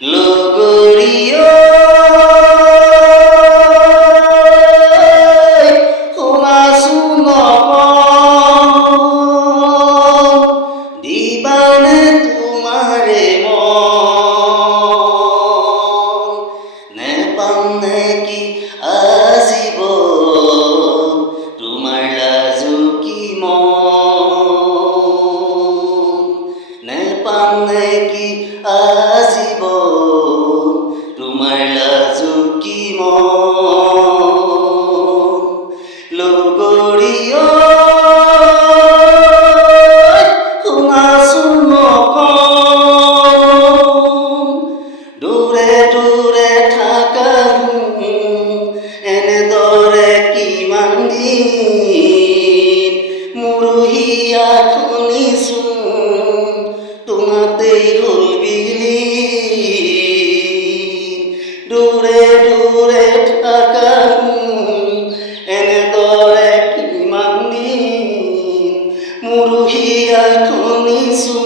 লগরীয় দিবানে তোমারে নেপাম নাকি আসিব তোমার লাজুকি নেপাম নাকি আসিব তোমার লাজুকি লগরীয় দূরে দূরে থাকা এনেদৰে কিমান দিন মুৰুহিয়া শুনিছো তোমাতেই হ'ল বিলীন দূৰে দূৰে থাকা এনেদৰে কিমান দিন মুৰুহিয়া শুনিছো